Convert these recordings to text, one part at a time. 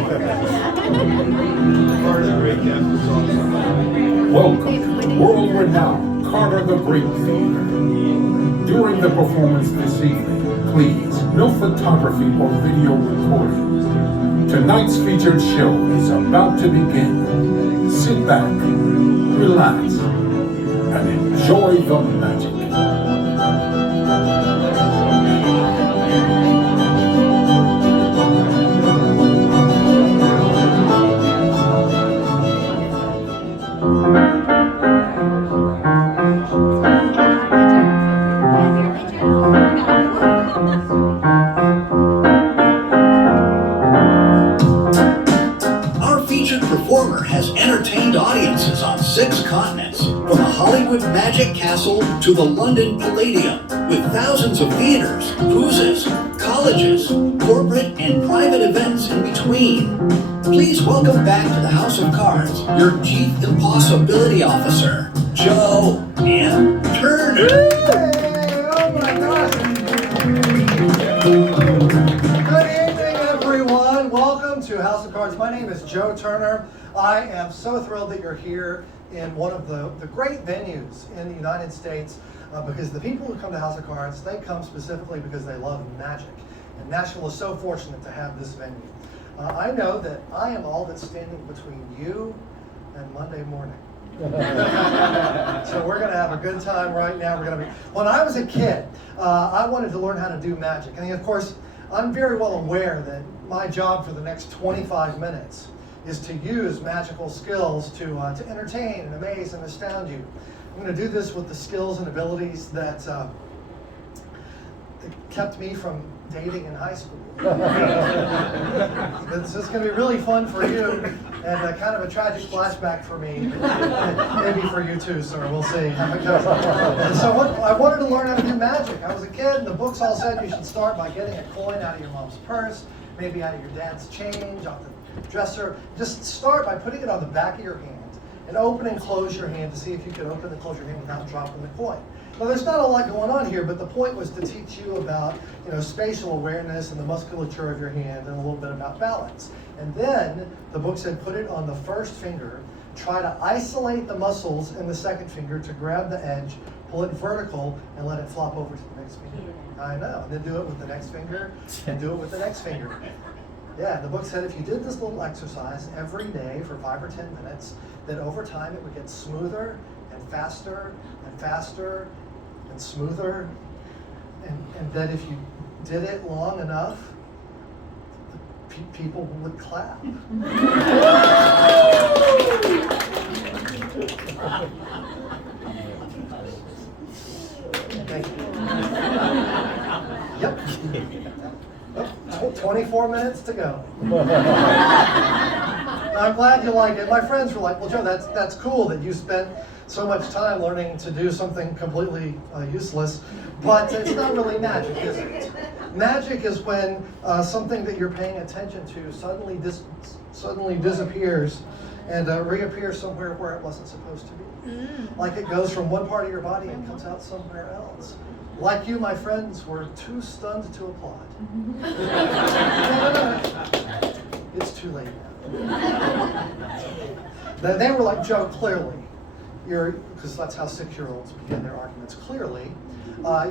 Welcome to world-renowned Carter the Great Theater. During the performance this evening, please, no photography or video recording. Tonight's featured show is about to begin. Sit back, relax, and enjoy the magic. Our featured performer has entertained audiences on 6 continents, from the Hollywood Magic Castle to the London Palladium, with thousands of theaters, cruises, colleges, corporate and private events in between. Please welcome back to the House of Cards your Chief Impossibility Officer, Joe M. Turner. Oh my gosh! Good evening, everyone. Welcome to House of Cards. My name is Joe Turner. I am so thrilled that you're here in one of the great venues in the United States because the people who come to House of Cards, they come specifically because they love magic. And Nashville is so fortunate to have this venue. I know that I am all that's standing between you and Monday morning. So we're going to have a good time right now. When I was a kid, I wanted to learn how to do magic. And of course, I'm very well aware that my job for the next 25 minutes is to use magical skills to entertain and amaze and astound you. I'm going to do this with the skills and abilities that kept me from dating in high school. This is going to be really fun for you and kind of a tragic flashback for me. Maybe for you too, sir. We'll see how it goes. So I wanted to learn how to do magic. I was a kid, and the books all said you should start by getting a coin out of your mom's purse, maybe out of your dad's change, off the dresser. Just start by putting it on the back of your hand and open and close your hand to see if you can open and close your hand without dropping the coin. Now, there's not a lot going on here, but the point was to teach you about, spatial awareness and the musculature of your hand and a little bit about balance. And then the book said put it on the first finger, try to isolate the muscles in the second finger to grab the edge, pull it vertical, and let it flop over to the next finger. I know. And then do it with the next finger, and do it with the next finger. Yeah, the book said if you did this little exercise every day for 5 or 10 minutes, that over time it would get smoother and faster and faster and smoother, and that if you did it long enough, people would clap. Thank you. Yep. 24 minutes to go. I'm glad you like it. My friends were like, well, Joe, that's cool that you spent so much time learning to do something completely useless, but it's not really magic, is it? Magic is when something that you're paying attention to suddenly disappears and reappears somewhere where it wasn't supposed to be. Like it goes from one part of your body and comes out somewhere else. Like you, my friends, were too stunned to applaud. No. It's too late now. They were like, Joe, clearly, because that's how 6-year-olds begin their arguments, clearly,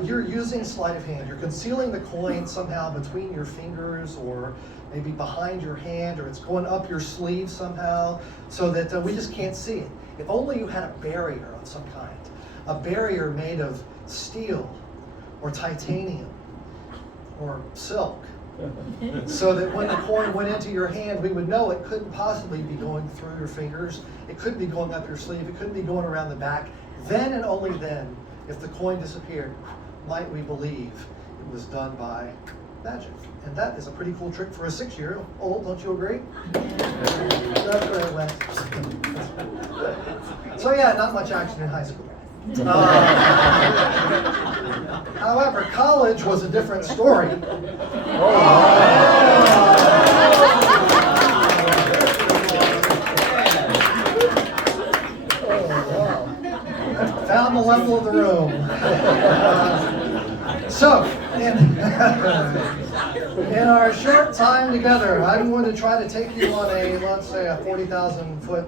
you're using sleight of hand. You're concealing the coin somehow between your fingers or maybe behind your hand, or it's going up your sleeve somehow so that we just can't see it. If only you had a barrier of some kind, a barrier made of steel or titanium or silk, so that when the coin went into your hand, we would know it couldn't possibly be going through your fingers, it couldn't be going up your sleeve, it couldn't be going around the back. Then and only then, if the coin disappeared, might we believe it was done by magic. And that is a pretty cool trick for a 6-year-old, don't you agree? That's where it went. So yeah, not much action in high school. However, college was a different story. Found the level of the room. So, In our short time together, I'm going to try to take you on a, let's say, a 40,000-foot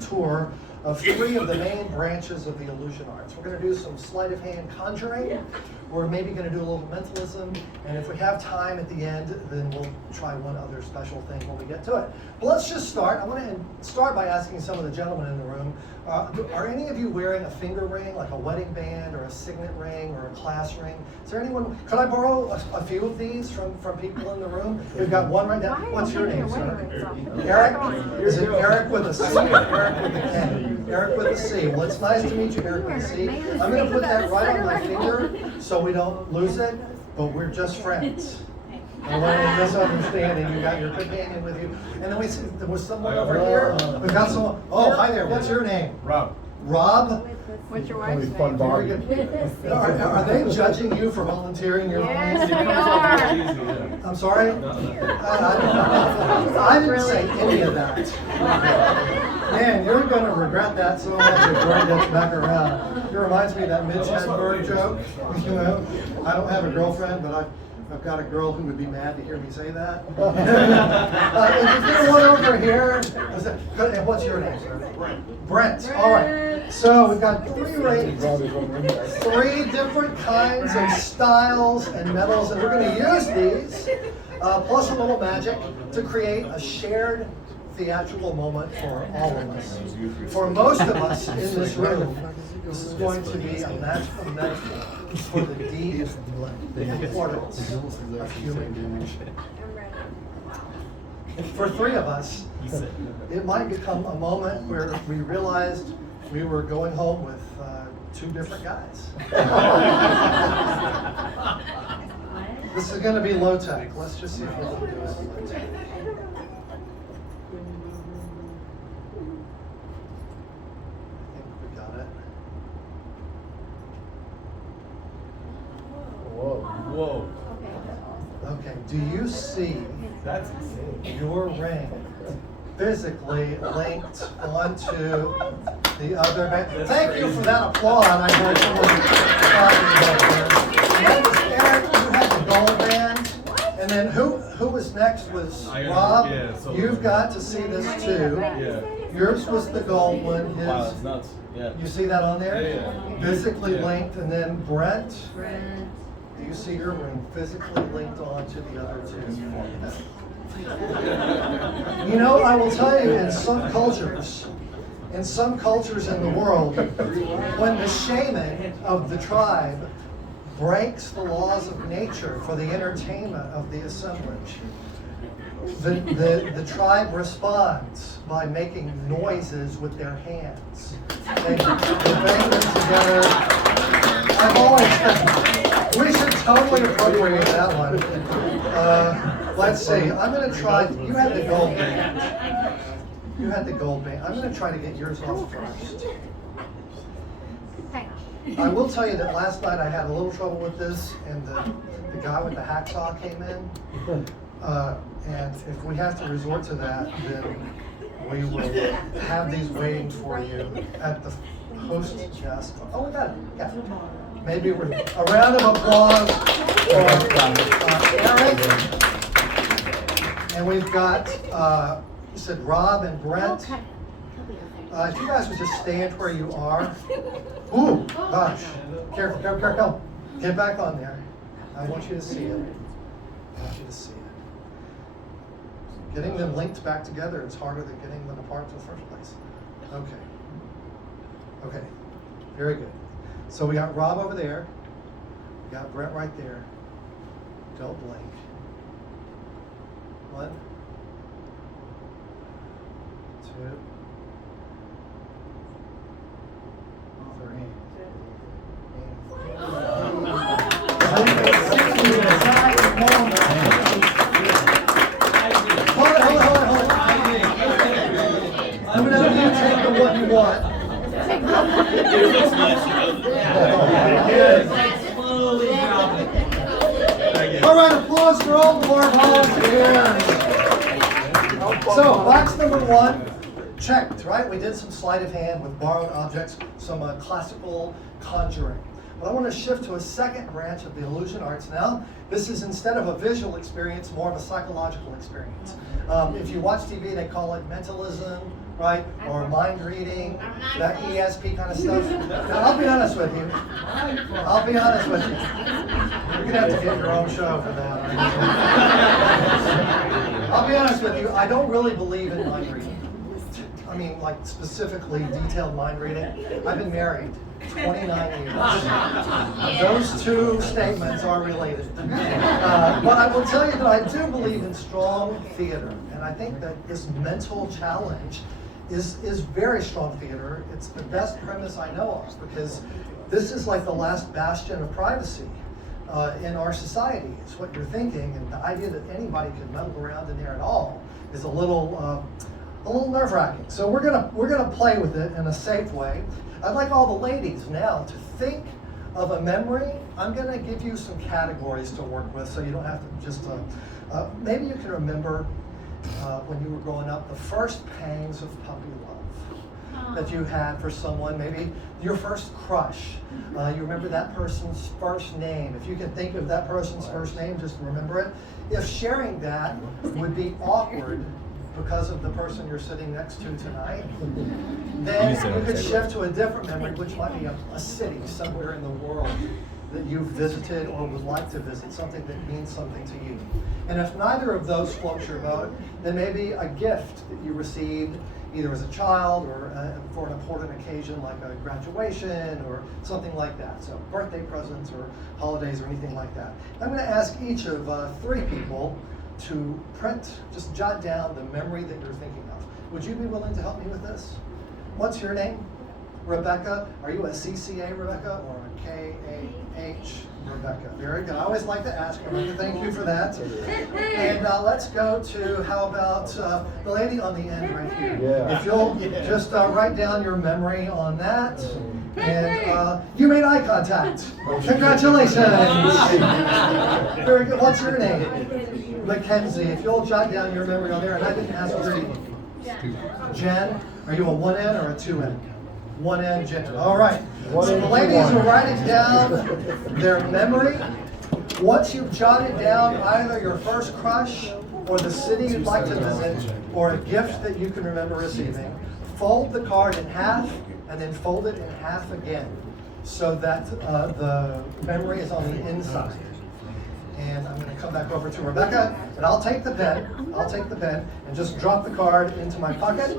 tour of three of the main branches of the illusion arts. We're going to do some sleight of hand conjuring. We're maybe going to do a little mentalism, and if we have time at the end, then we'll try one other special thing when we get to it. But let's just start. I want to start by asking some of the gentlemen in the room, are any of you wearing a finger ring, like a wedding band, or a signet ring, or a class ring? Is there anyone, could I borrow a few of these from people in the room? We've got one right now. What's your name, sir? Eric? Is it Eric with a C or Eric with a K? Eric with a C. Well, it's nice to meet you, Eric with a C. I'm going to put that right on my finger so we don't lose it, but we're just friends. I want to misunderstand, and you got your companion with you. And then we see there was someone over here. We've got someone. Oh, hi there. What's your name? Rob. Rob? What's your wife's name? Fun bar. Are they judging you for volunteering your Yes, own? we are. I'm sorry? I didn't say any of that. Man, you're going to regret that so much if Greg gets back around. It reminds me of that Mitch Hedberg joke. You know, I don't have a girlfriend, but I've got a girl who would be mad to hear me say that. Is there one over here? What's your name, sir? Brent. All right. So we've got three different kinds of styles and metals, and we're going to use these, plus a little magic, to create a shared theatrical moment for all of us. For most of us in this room, this is going to be a magical metaphor for the deep importance of human connection. For three of us, it might become a moment where we realized we were going home with two different guys. This is going to be low tech. Let's just see if we can do it low tech. Whoa. Okay, do you see That's insane. your ring physically linked onto the other band? Thank you for that applaud. I heard someone talking about there. That was Eric, you had the gold band. And then who was next was Rob. Yeah, so You've got to see this too. Yeah. Yours was the gold one. His, Wow, that's nuts. Yeah. you see that on there? Yeah. Physically Yeah. linked. And then Brent. Do you see your ring physically linked onto the other two? You know, I will tell you, in some cultures in the world, when the shaman of the tribe breaks the laws of nature for the entertainment of the assemblage, the tribe responds by making noises with their hands. They bang them together. I've always we should totally appropriate that one. Let's see. I'm going to try. You had the gold band. You had the gold band. I'm going to try to get yours off first. I will tell you that last night I had a little trouble with this, and the guy with the hacksaw came in. And if we have to resort to that, then we will have these waiting for you at the host desk. Oh, we got it. Yeah. Maybe a round of applause for Eric. And we've got, you said Rob and Brent. If you guys would just stand where you are. Ooh, gosh. Careful. Get back on there. I want you to see it. I want you to see it. Getting them linked back together is harder than getting them apart in the first place. Okay. Very good. So we got Rob over there. We got Brent right there. Don't blink. 1, 2, 3. Hold on. I'm going to have you take the one you want. All right, applause for all of our volunteers. So, box number 1, checked, right? We did some sleight of hand with borrowed objects, some classical conjuring. But I want to shift to a second branch of the illusion arts now. This is, instead of a visual experience, more of a psychological experience. If you watch TV, they call it mentalism, right? Or mind reading, that ESP kind of stuff. Now, I'll be honest with you. I'll be honest with you. You're gonna have to get your own show for that. I'll be honest with you. I don't really believe in mind reading. I mean, like specifically detailed mind reading. I've been married 29 years. Those two statements are related. But I will tell you that I do believe in strong theater. And I think that this mental challenge is very strong theater. It's the best premise I know of, because this is like the last bastion of privacy in our society. It's what you're thinking, and the idea that anybody could meddle around in there at all is a little nerve-wracking. So we're gonna play with it in a safe way. I'd like all the ladies now to think of a memory. I'm gonna give you some categories to work with, so you don't have to just, maybe you can remember when you were growing up, the first pangs of puppy love that you had for someone, maybe your first crush. You remember that person's first name. If you can think of that person's first name, just remember it. If sharing that would be awkward because of the person you're sitting next to tonight, then you could shift to a different memory, which might be a city somewhere in the world that you've visited or would like to visit, something that means something to you. And if neither of those floats your boat, then maybe a gift that you received either as a child or for an important occasion like a graduation or something like that. So birthday presents or holidays or anything like that. I'm going to ask each of three people to just jot down the memory that you're thinking of. Would you be willing to help me with this? What's your name? Rebecca. Are you a CCA Rebecca or a KAH Rebecca? Very good. I always like to ask Rebecca. Thank you for that. And let's go to, how about the lady on the end right here? Yeah. If you'll just write down your memory on that. And you made eye contact. Congratulations. Very good. What's your name? Mackenzie. If you'll jot down your memory on there, and I didn't ask your name. Jen, are you a 1N or a 2N? 1N, Jen. All right. So the ladies are writing down their memory. Once you've jotted down either your first crush or the city you'd like to visit or a gift that you can remember receiving, fold the card in half and then fold it in half again so that the memory is on the inside. And I'm going to come back over to Rebecca, and I'll take the pen and just drop the card into my pocket,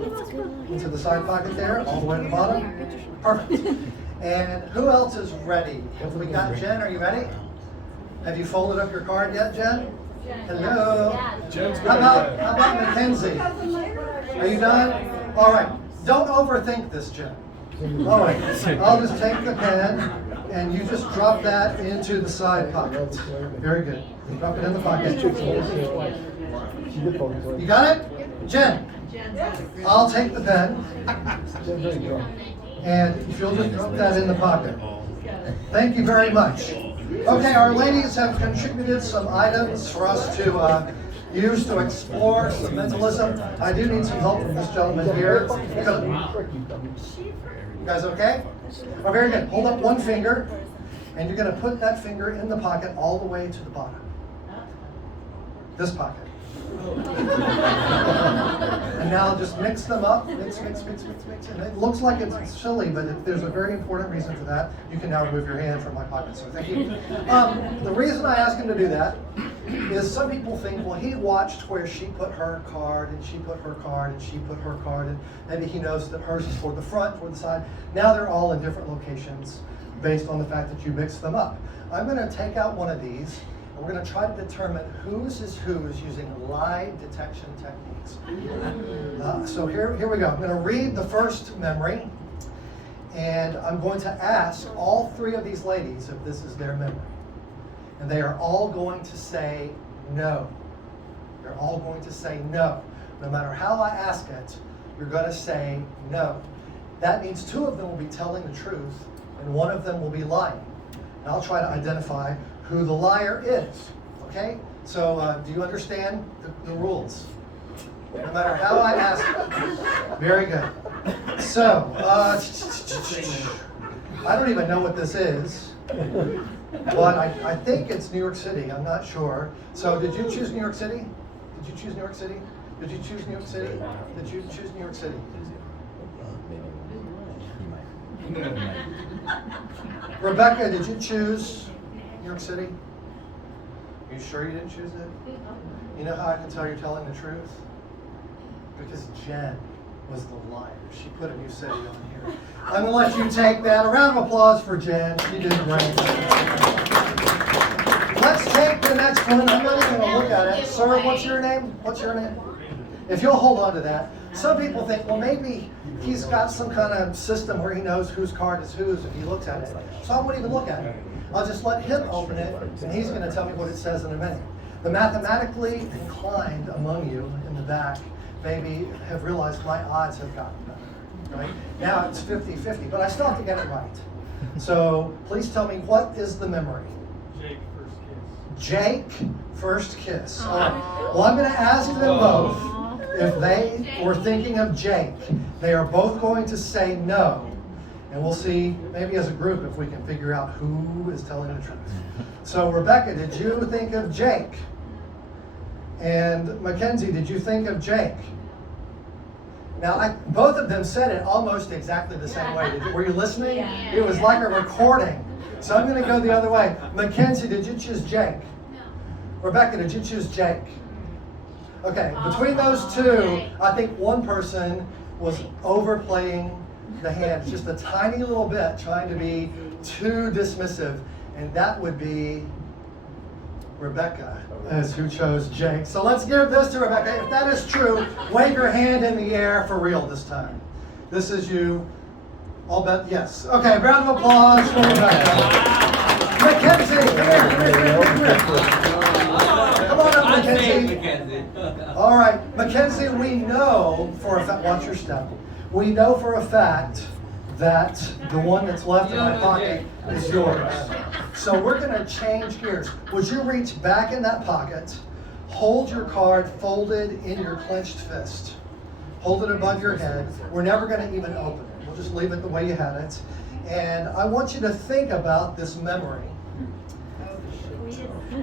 into the side pocket there, all the way to the bottom. Perfect. And who else is ready? Have we got Jen? Are you ready? Have you folded up your card yet, Jen? Hello. How about Mackenzie? Are you done? All right. Don't overthink this, Jen. All right. I'll just take the pen, and you just drop that into the side pocket. Very good. Drop it in the pocket. You got it? Jen, I'll take the pen, and if you'll just drop that in the pocket. Thank you very much. Okay, our ladies have contributed some items for us to use to explore some mentalism. I do need some help from this gentleman here. You guys okay? Oh, very good. Hold up one finger, and you're going to put that finger in the pocket all the way to the bottom. This pocket. And now just mix them up. Mix. And it looks like it's silly, but there's a very important reason for that. You can now remove your hand from my pocket, so thank you. The reason I asked him to do that is some people think, well, he watched where she put her card, and she put her card, and she put her card, and maybe he knows that hers is toward the front, toward the side. Now they're all in different locations based on the fact that you mixed them up. I'm going to take out one of these, and we're going to try to determine whose is whose using lie detection techniques. So here we go. I'm going to read the first memory, and I'm going to ask all three of these ladies if this is their memory. And they are all going to say no. They're all going to say no. No matter how I ask it, you're going to say no. That means two of them will be telling the truth, and one of them will be lying. And I'll try to identify who the liar is. Okay? So do you understand the rules? No matter how I ask it. Very good. So, I don't even know what this is, but I think it's New York City. I'm not sure. So, did you choose New York City? Did you choose New York City? Did you choose New York City? Did you choose New York City? Rebecca, did you choose New York City? Are you sure you didn't choose it? You know how I can tell you're telling the truth? Because Jen was the liar. She put a new city on here. I'm going to let you take that. A round of applause for Jen. She did great. Let's take the next one. I'm not even going to look at it. Sir, what's your name? What's your name? If you'll hold on to that. Some people think, well, maybe he's got some kind of system where he knows whose card is whose if he looks at it. So I won't even look at it. I'll just let him open it, and he's going to tell me what it says in a minute. The mathematically inclined among you in the back maybe have realized my odds have gotten better. Right? Now it's 50-50, but I still have to get it right. So please tell me, what is the memory? Jake, first kiss. All right. Well, I'm going to ask them both if they were thinking of Jake. They are both going to say no. And we'll see, maybe as a group, if we can figure out who is telling the truth. So, Rebecca, did you think of Jake? And Mackenzie, did you think of Jake? Now, both of them said it almost exactly the same way. Were you listening? Yeah. It was like a recording. So I'm going to go the other way. Mackenzie, did you choose Jake? No. Rebecca, did you choose Jake? Okay, between those two, I think one person was overplaying the hand just a tiny little bit, trying to be too dismissive, and that would be Rebecca, as who chose Jake. So let's give this to Rebecca. If that is true, wave your hand in the air for real this time. This is you. I'll bet yes. Okay, round of applause for Rebecca. Mackenzie, come here. Come on up, Mackenzie. All right, Mackenzie, we know for a fact, watch your step. We know for a fact that the one that's left in my pocket is yours. So we're going to change gears. Would you reach back in that pocket, hold your card folded in your clenched fist, hold it above your head. We're never going to even open it. We'll just leave it the way you had it. And I want you to think about this memory.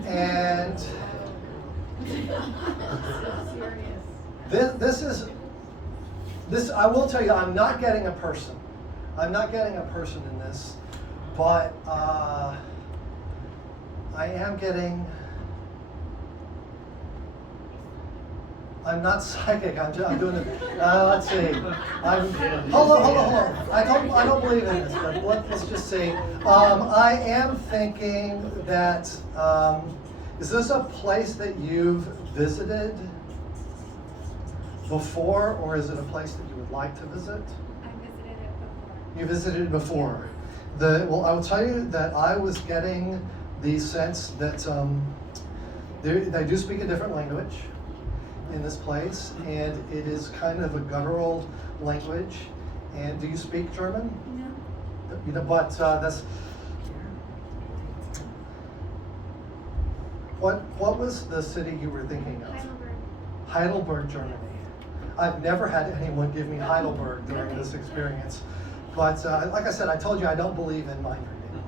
And this, I will tell you, I'm not getting a person. I'm not getting a person in this, but I am getting, I'm not psychic, I'm doing it, let's see. Hold on. I don't believe in this, but let's just see. I am thinking that, is this a place that you've visited before, or is it a place that you would like to visit? You visited it before. Well, I will tell you that I was getting the sense that they do speak a different language in this place, and it is kind of a guttural language. And do you speak German? No. You know, but that's. What was the city you were thinking of? Heidelberg, Germany. I've never had anyone give me Heidelberg during this experience. But like I said, I told you I don't believe in mind reading.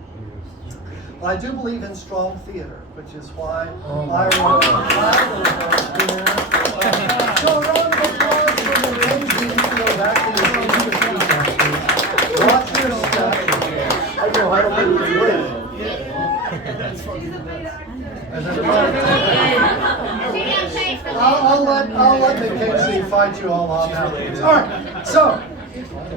But I do believe in strong theater, which is why I wrote Heidelberg here. So a round of applause for the ladies. You can go back to your seat. Watch your step. I know Heidelberg was winning. I'll let Mackenzie fight you all off afterwards. All right, so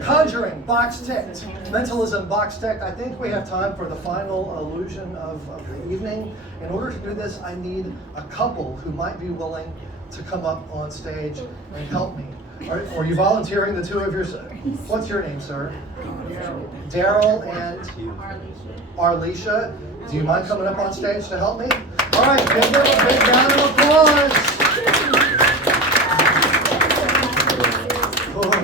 conjuring, box ticked. Mentalism, box ticked. I think we have time for the final illusion of the evening. In order to do this, I need a couple who might be willing to come up on stage and help me. Are you volunteering, the two of your? What's your name, sir? Daryl and Arlisha. Do you mind coming up on stage to help me? All right, give them a big round of applause.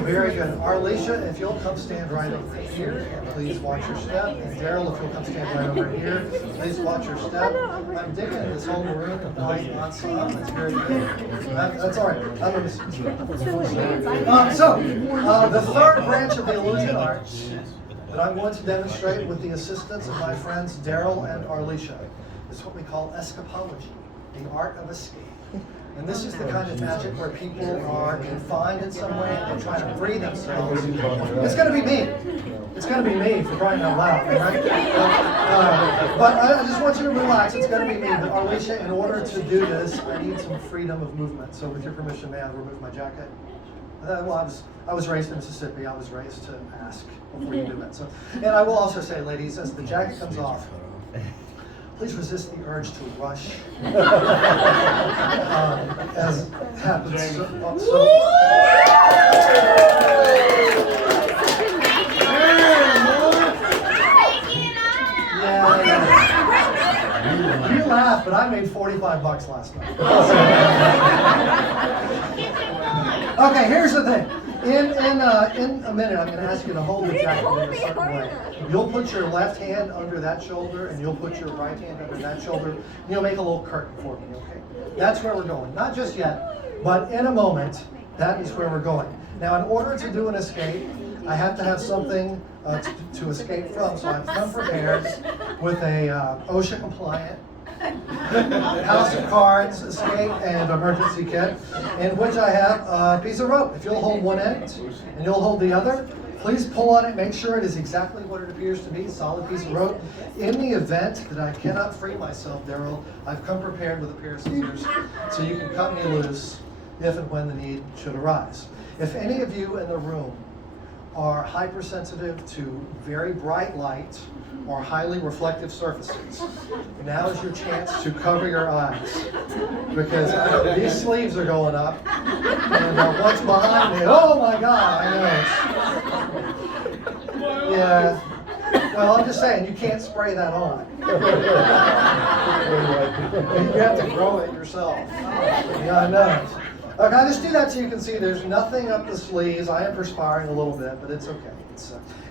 Very good. Arlisha, if you'll come stand right over here, and please watch your step. And Daryl, if you'll come stand right over here, please watch your step. I'm digging this whole maroon and white ensemble. It's very good. That's all right. I'm gonna the third branch of the illusion arts that I'm going to demonstrate with the assistance of my friends Daryl and Arlisha is what we call escapology, the art of escape. And this is the kind of magic where people are confined in some way and they try to free themselves. It's going to be me. It's going to be me for crying out loud, right? But I just want you to relax. It's going to be me. But Arlisha, in order to do this, I need some freedom of movement. So with your permission, may I remove my jacket? Well, I was raised in Mississippi. I was raised to ask before you do that. So, and I will also say, ladies, as the jacket comes off, please resist the urge to rush, as happens. Yeah. You laugh, but I made $45 last night. Okay, here's the thing. In a minute, I'm going to ask you to hold the jacket in a certain way. You'll put your left hand under that shoulder, and you'll put your right hand under that shoulder, and you'll make a little curtain for me, okay? That's where we're going. Not just yet, but in a moment, that is where we're going. Now, in order to do an escape, I have to have something to escape from, so I've come prepared with a OSHA-compliant House of Cards escape and emergency kit, in which I have a piece of rope. If you'll hold one end and you'll hold the other, please pull on it, make sure it is exactly what it appears to be, solid piece of rope. In the event that I cannot free myself, Daryl, I've come prepared with a pair of scissors so you can cut me loose if and when the need should arise. If any of you in the room are hypersensitive to very bright light or highly reflective surfaces, now is your chance to cover your eyes, because these sleeves are going up, and what's behind me, oh my God, I know. Yeah, well, I'm just saying, you can't spray that on. You have to grow it yourself. Yeah, I know. Okay, I just do that so you can see there's nothing up the sleeves. I am perspiring a little bit, but it's okay.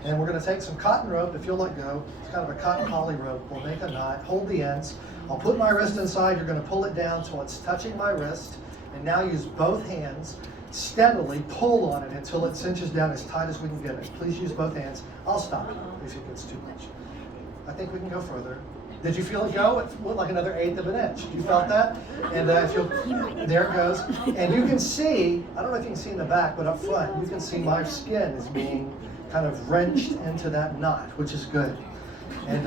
And we're going to take some cotton rope. If you'll let go, it's kind of a cotton poly rope. We'll make a knot, hold the ends. I'll put my wrist inside. You're going to pull it down till it's touching my wrist. And now use both hands, steadily pull on it until it cinches down as tight as we can get it. Please use both hands. I'll stop it if it gets too much. I think we can go further. Did you feel it go? It went like another 1/8 of an inch. You felt that? And if you'll, there it goes. And you can see, I don't know if you can see in the back, but up front, you can see my skin is being kind of wrenched into that knot, which is good. And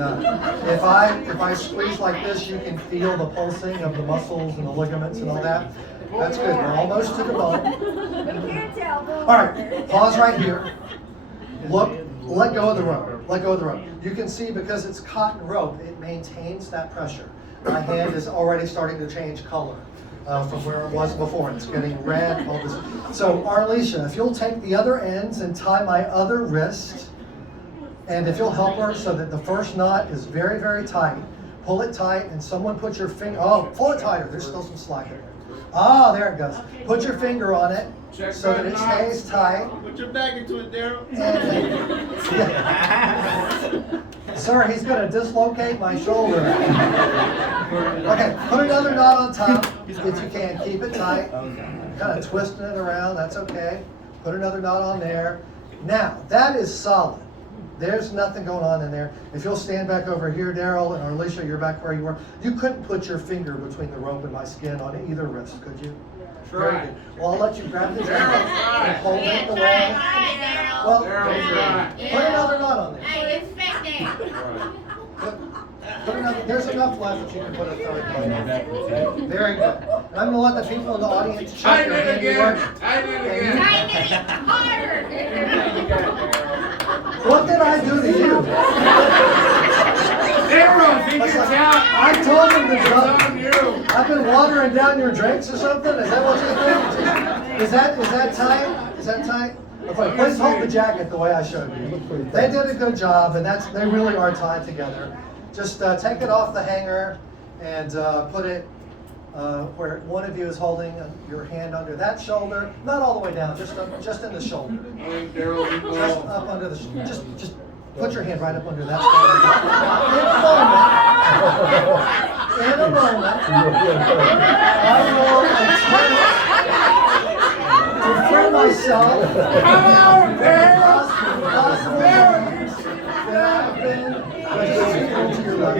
if I squeeze like this, you can feel the pulsing of the muscles and the ligaments and all that. That's good. We're almost to the bone. All right, pause right here. Look, let go of the rope. Let go of the rope. You can see because it's cotton rope, it maintains that pressure. My hand is already starting to change color from where it was before. It's getting red. All this. So, Arlisha, if you'll take the other ends and tie my other wrist, and if you'll help her so that the first knot is very, very tight, pull it tight, and someone put your finger, oh, pull it tighter. There's still some slack in there. Ah, there it goes. Put your finger on it so that it stays tight. Put your back into it, Daryl. Sir, he's going to dislocate my shoulder. Okay, put another knot on top if you can. Keep it tight. Kind of twisting it around. That's okay. Put another knot on there. Now, that is solid. There's nothing going on in there. If you'll stand back over here, Daryl, and Arlisha, you're back where you were. You couldn't put your finger between the rope and my skin on either wrist, could you? Very good. Well, I'll let you grab the jacket and hold it the way. Well, put another knot on there. Put another, there's enough left that you can put a third one. Very good. And I'm going to let the people in the audience check their handiwork. Tighten it harder. What did I do to you? I told him to jump. I've been watering down your drinks or something? Is that what you're doing? Is that tight? Is that tight? Okay, please hold the jacket the way I showed you. They did a good job, and they really are tied together. Just take it off the hanger and put it where one of you is holding your hand under that shoulder, not all the way down, just in the shoulder. Just up under the, just put your hand right up under that shoulder. In a moment, I will attempt to free myself. Possible that I've been to your left.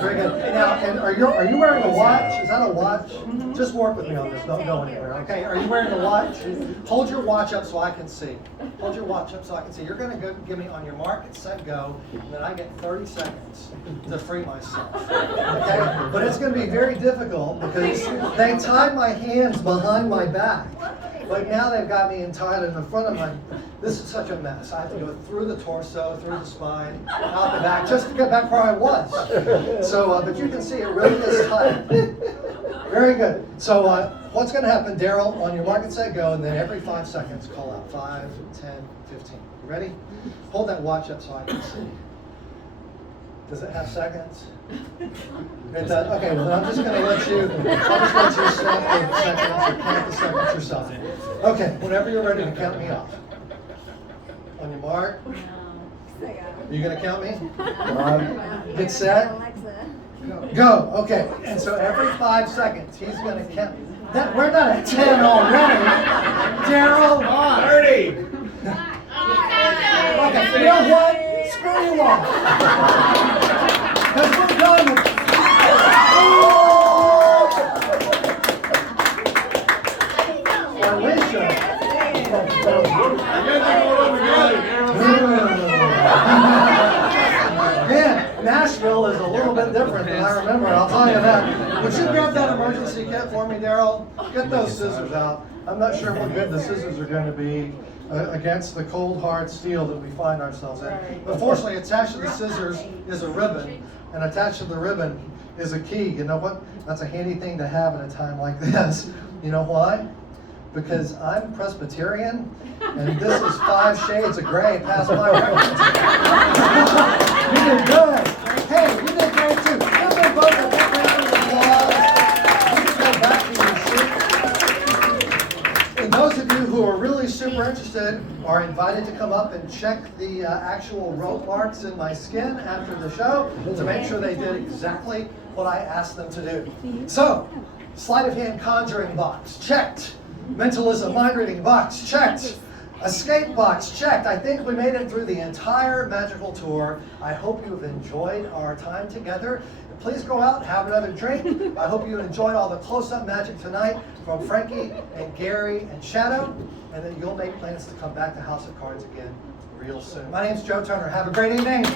Very good. Now, and are you wearing a watch? Is that a watch? Just work with me on this. Don't go anywhere. Okay. Are you wearing a watch? Hold your watch up so I can see. Hold your watch up so I can see. You're going to give me on your mark, set, go, and then I get 30 seconds to free myself. Okay. But it's going to be very difficult because they tied my hands behind my back. But now they've got me entitled in the front of my. This is such a mess. I have to go through the torso, through the spine, out the back, just to get back where I was. So, but you can see it really is tight. Very good. So, what's going to happen, Daryl? On your mark and set, go, and then every 5 seconds, call out 5, 10, 15. You ready? Hold that watch up so I can see. Does it have seconds? It does. Okay. Well, then I'm just going to let you. I'll just let you stop the seconds or count the seconds yourself. Okay. Whenever you're ready to count me off. On your mark. You going to count me? Get set. Go. Okay. And so every 5 seconds, he's going to count. We're not at 10 already. Daryl. 30. Okay. You know what? Screw you all. Because we're done with Alicia. Man, Nashville is a little bit different than I remember, I'll tell you that. Would you grab that emergency kit for me, Daryl? Get those scissors out. I'm not sure what good the scissors are going to be against the cold, hard steel that we find ourselves in. But fortunately, attached to the scissors is a ribbon, and attached to the ribbon is a key. You know what? That's a handy thing to have at a time like this. You know why? Because I'm Presbyterian, and this is 5 shades of gray past my records. You did good. Hey, you did great too. Give them both a big round of applause. Please go back to your seat. And those of you who are really super interested are invited to come up and check the actual rope marks in my skin after the show to make sure they did exactly what I asked them to do. So, sleight of hand conjuring box, checked. Mentalism, mind reading box, checked. Escape box, checked. I think we made it through the entire magical tour. I hope you've enjoyed our time together. Please go out and have another drink. I hope you enjoyed all the close-up magic tonight from Frankie and Gary and Shadow, and that you'll make plans to come back to House of Cards again real soon. My name's Joe Turner. Have a great evening.